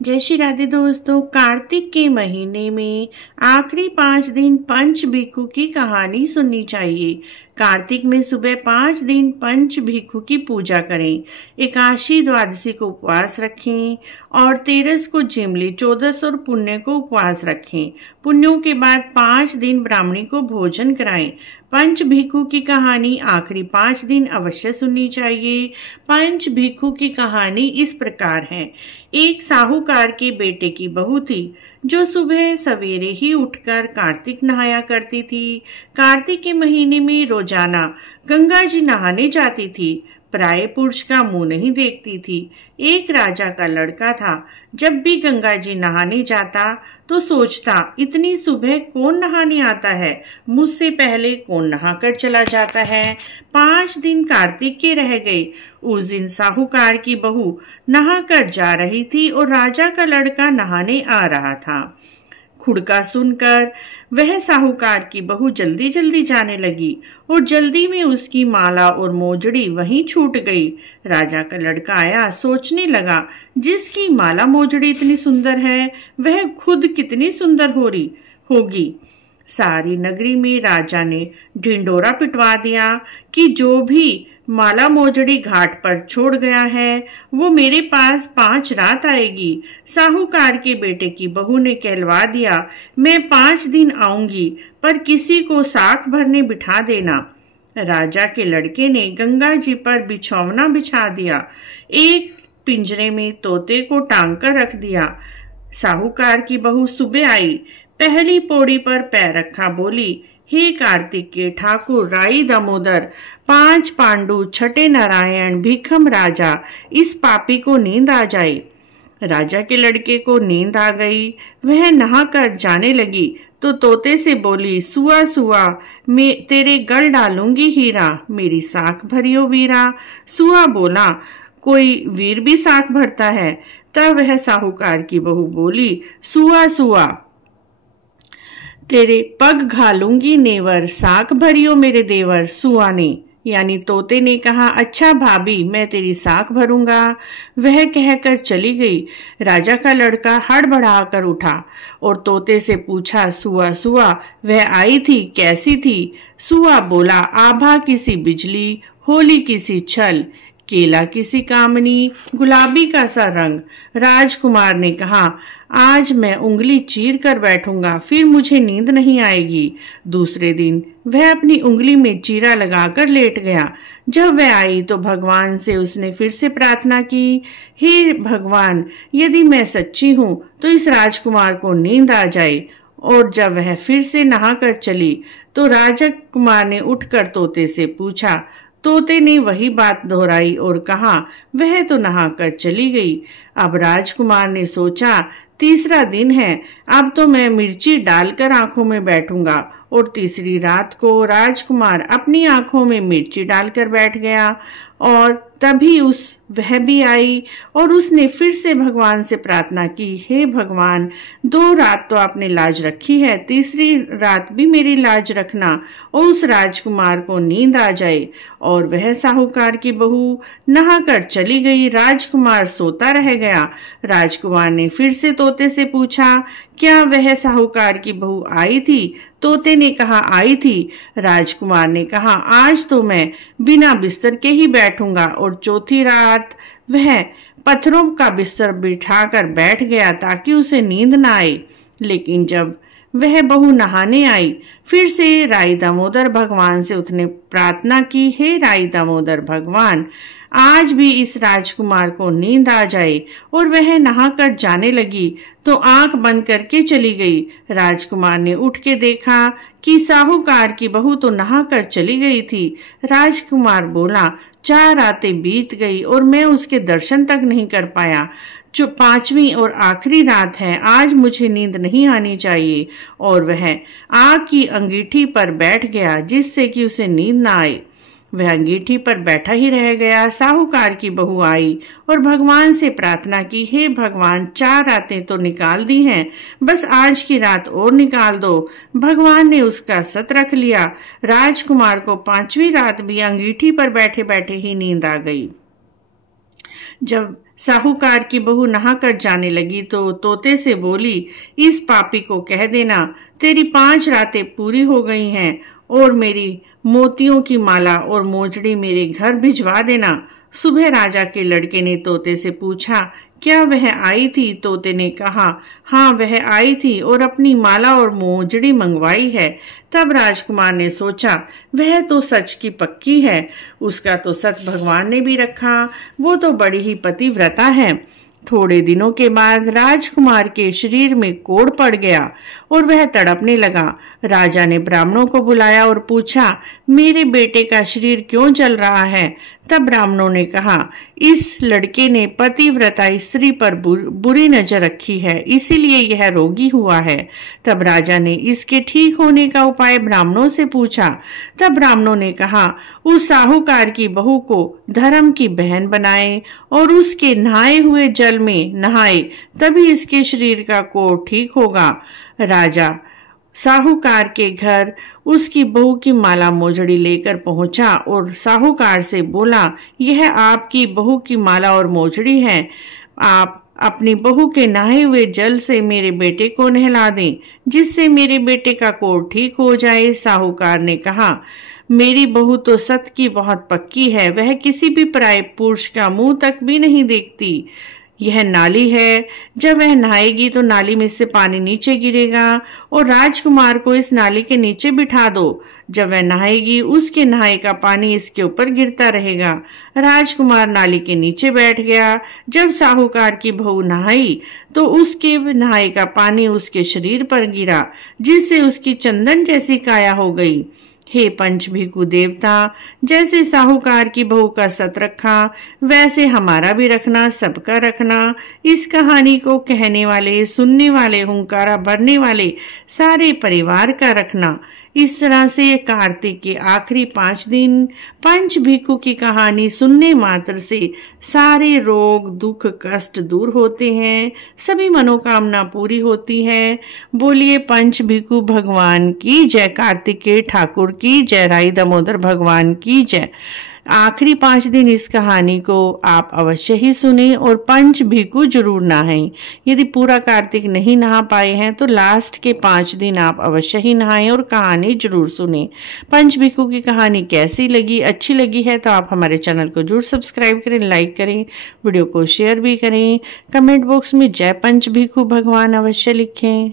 जय श्री राधे दोस्तों। कार्तिक के महीने में आखिरी 5 दिन पंच भिक्षु की कहानी सुननी चाहिए। कार्तिक में सुबह 5 दिन पंच भिक्षु की पूजा करें। एकादशी द्वादशी को उपवास रखें और 13 को जिमली, 14 और पुण्य को उपवास रखें। पुण्यों के बाद 5 दिन ब्राह्मणी को भोजन कराएं। पंच भिक्षु की कहानी आखिरी 5 दिन अवश्य सुननी चाहिए। पंच भिक्षु की कहानी इस प्रकार है। एक साहूकार के बेटे की बहू थी जो सुबह सवेरे ही उठकर कार्तिक नहाया करती थी। कार्तिक के महीने में रोजाना गंगा जी नहाने जाती थी। पराये पुरुष का मुंह नहीं देखती थी। एक राजा का लड़का था। जब भी गंगा जी नहाने जाता तो सोचता, इतनी सुबह कौन नहाने आता है, मुझसे पहले कौन नहाकर चला जाता है। 5 दिन कार्तिक के रह गए। उस दिन साहूकार की बहू नहाकर जा रही थी और राजा का लड़का नहाने आ रहा था। खुड़का सुनकर वह साहूकार की बहू जल्दी जल्दी जाने लगी और जल्दी में उसकी माला और मोजड़ी वहीं छूट गई। राजा का लड़का आया, सोचने लगा, जिसकी माला मोजड़ी इतनी सुंदर है वह खुद कितनी सुंदर होगी। सारी नगरी में राजा ने ढिंडोरा पिटवा दिया कि जो भी माला मोजड़ी घाट पर छोड़ गया है वो मेरे पास 5 रात आएगी। साहूकार के बेटे की बहू ने कहलवा दिया, मैं 5 दिन आऊंगी पर किसी को साख भरने बिठा देना। राजा के लड़के ने गंगा जी पर बिछौना बिछा दिया। एक पिंजरे में तोते को टांग कर रख दिया। साहूकार की बहू सुबह आई, पहली पौड़ी पर पैर रखा, बोली, हे कार्तिक के ठाकुर राई दामोदर, 5 पांडु, छठे नारायण, भीखम राजा, इस पापी को नींद आ जाए। राजा के लड़के को नींद आ गई। वह नहाकर जाने लगी तो तोते से बोली, सुआ सुआ, मैं तेरे गल डालूंगी हीरा, मेरी साख भरियो वीरा। सुआ बोला, कोई वीर भी साख भरता है। तब वह साहूकार की बहू बोली, सुआ सुआ, तेरे पग घालूंगी नेवर, साख भरियो मेरे देवर। सुआ ने यानी तोते ने कहा, अच्छा भाभी, मैं तेरी साख भरूंगा। वह कहकर चली गई। राजा का लड़का हड़बड़ाकर उठा और तोते से पूछा, सुआ सुआ, वह आई थी, कैसी थी? सुआ बोला, आभा किसी बिजली, होली किसी छल, केला किसी कामनी, गुलाबी का सा रंग। राजकुमार ने कहा, आज मैं उंगली चीर कर बैठूंगा, फिर मुझे नींद नहीं आएगी। दूसरे दिन वह अपनी उंगली में चीरा लगाकर लेट गया। जब वह आई तो भगवान से उसने फिर से प्रार्थना की, हे भगवान, यदि मैं सच्ची हूँ तो इस राजकुमार को नींद आ जाए। और जब वह फिर से नहाकर चली तो राजकुमार ने उठकर तोते से पूछा। तोते ने वही बात दोहराई और कहा, वह तो नहाकर चली गई। अब राजकुमार ने सोचा, तीसरा दिन है, अब तो मैं मिर्ची डालकर आंखों में बैठूंगा। और तीसरी रात को राजकुमार अपनी आंखों में मिर्ची डालकर बैठ गया और तभी वह भी आई और उसने फिर से भगवान से प्रार्थना की, हे भगवान, 2 रात तो आपने लाज रखी है, तीसरी रात भी मेरी लाज रखना और उस राजकुमार को नींद आ जाए। और वह साहूकार की बहू नहाकर चली गई। राजकुमार सोता रह गया। राजकुमार ने फिर से तोते से पूछा, क्या वह साहूकार की बहू आई थी? तोते ने कहा, आई थी। राजकुमार ने कहा, आज तो मैं बिना बिस्तर के ही बैठूंगा। और चौथी रात वह पत्थरों का बिस्तर बिठाकर बैठ गया ताकि उसे नींद न आए। लेकिन जब वह बहू नहाने आई, फिर से राई दामोदर भगवान से उसने प्रार्थना की, हे राई दामोदर भगवान, आज भी इस राजकुमार को नींद आ जाए। और वह नहाकर जाने लगी तो आंख बंद करके चली गई। राजकुमार ने उठ के देखा कि साहूकार की बहू तो नहाकर चली गई थी। राजकुमार बोला, 4 रातें बीत गई और मैं उसके दर्शन तक नहीं कर पाया। जो 5वीं और आखिरी रात है, आज मुझे नींद नहीं आनी चाहिए। और वह आग की अंगीठी पर बैठ गया जिससे कि उसे नींद न आए। वह अंगीठी पर बैठा ही रह गया। साहूकार की बहू आई और भगवान से प्रार्थना की, हे भगवान, 4 रातें तो निकाल दी हैं, बस आज की रात और निकाल दो। भगवान ने उसका सत रख लिया। राजकुमार को 5वीं रात भी अंगीठी पर बैठे बैठे ही नींद आ गई। जब साहूकार की बहू नहाकर जाने लगी तो तोते से बोली, इस पापी को कह देना तेरी 5 रातें पूरी हो गई हैं और मेरी मोतियों की माला और मोजड़ी मेरे घर भिजवा देना। सुबह राजा के लड़के ने तोते से पूछा, क्या वह आई थी? तोते ने कहा, हाँ वह आई थी और अपनी माला और मोजड़ी मंगवाई है। तब राजकुमार ने सोचा, वह तो सच की पक्की है, उसका तो सच भगवान ने भी रखा, वो तो बड़ी ही पतिव्रता है। थोड़े दिनों के बाद राजकुमार के शरीर में कोढ़ पड़ गया और वह तड़पने लगा। राजा ने ब्राह्मणों को बुलाया और पूछा, मेरे बेटे का शरीर क्यों जल रहा है? तब ब्राह्मणों ने कहा, इस लड़के ने पतिव्रता स्त्री पर बुरी नजर रखी है, इसीलिए यह रोगी हुआ है। तब राजा ने इसके ठीक होने का उपाय ब्राह्मणों से पूछा। तब ब्राह्मणों ने कहा, उस साहूकार की बहू को धर्म की बहन बनाए और उसके नहाए हुए जल में नहाए, तभी इसके शरीर का कोढ़ ठीक होगा। राजा साहूकार के घर उसकी बहू की माला मोजड़ी लेकर पहुंचा और साहूकार से बोला, यह आपकी बहू की माला और मोजड़ी है, आप अपनी बहू के नहाए हुए जल से मेरे बेटे को नहला दें, जिससे मेरे बेटे का कोढ़ ठीक हो जाए। साहूकार ने कहा, मेरी बहू तो सत की बहुत पक्की है, वह किसी भी पराये पुरुष का मुंह तक भी नहीं देखती। यह नाली है, जब वह नहाएगी तो नाली में से पानी नीचे गिरेगा और राजकुमार को इस नाली के नीचे बिठा दो। जब वह नहाएगी उसके नहाए का पानी इसके ऊपर गिरता रहेगा। राजकुमार नाली के नीचे बैठ गया। जब साहूकार की बहू नहाई तो उसके नहाए का पानी उसके शरीर पर गिरा, जिससे उसकी चंदन जैसी काया हो गई। हे पंच भिखु देवता, जैसे साहूकार की बहू का सत रखा, वैसे हमारा भी रखना, सबका रखना। इस कहानी को कहने वाले, सुनने वाले, हुंकारा भरने वाले सारे परिवार का रखना। इस तरह से कार्तिक के आखिरी 5 दिन पंच भिखु की कहानी सुनने मात्र से सारे रोग, दुख, कष्ट दूर होते हैं, सभी मनोकामना पूरी होती है। बोलिए पंच भिखु भगवान की जय, कार्तिकेय ठाकुर की जय, राई दामोदर भगवान की जय। आखिरी 5 दिन इस कहानी को आप अवश्य ही सुने और पंच भिखु जरूर नहाएं। यदि पूरा कार्तिक नहीं नहा पाए हैं तो लास्ट के 5 दिन आप अवश्य ही नहाएं और कहानी जरूर सुने। पंच भिखु की कहानी कैसी लगी? अच्छी लगी है तो आप हमारे चैनल को जरूर सब्सक्राइब करें, लाइक करें, वीडियो को शेयर भी करें। कमेंट बॉक्स में जय पंच भिखु भगवान अवश्य लिखें।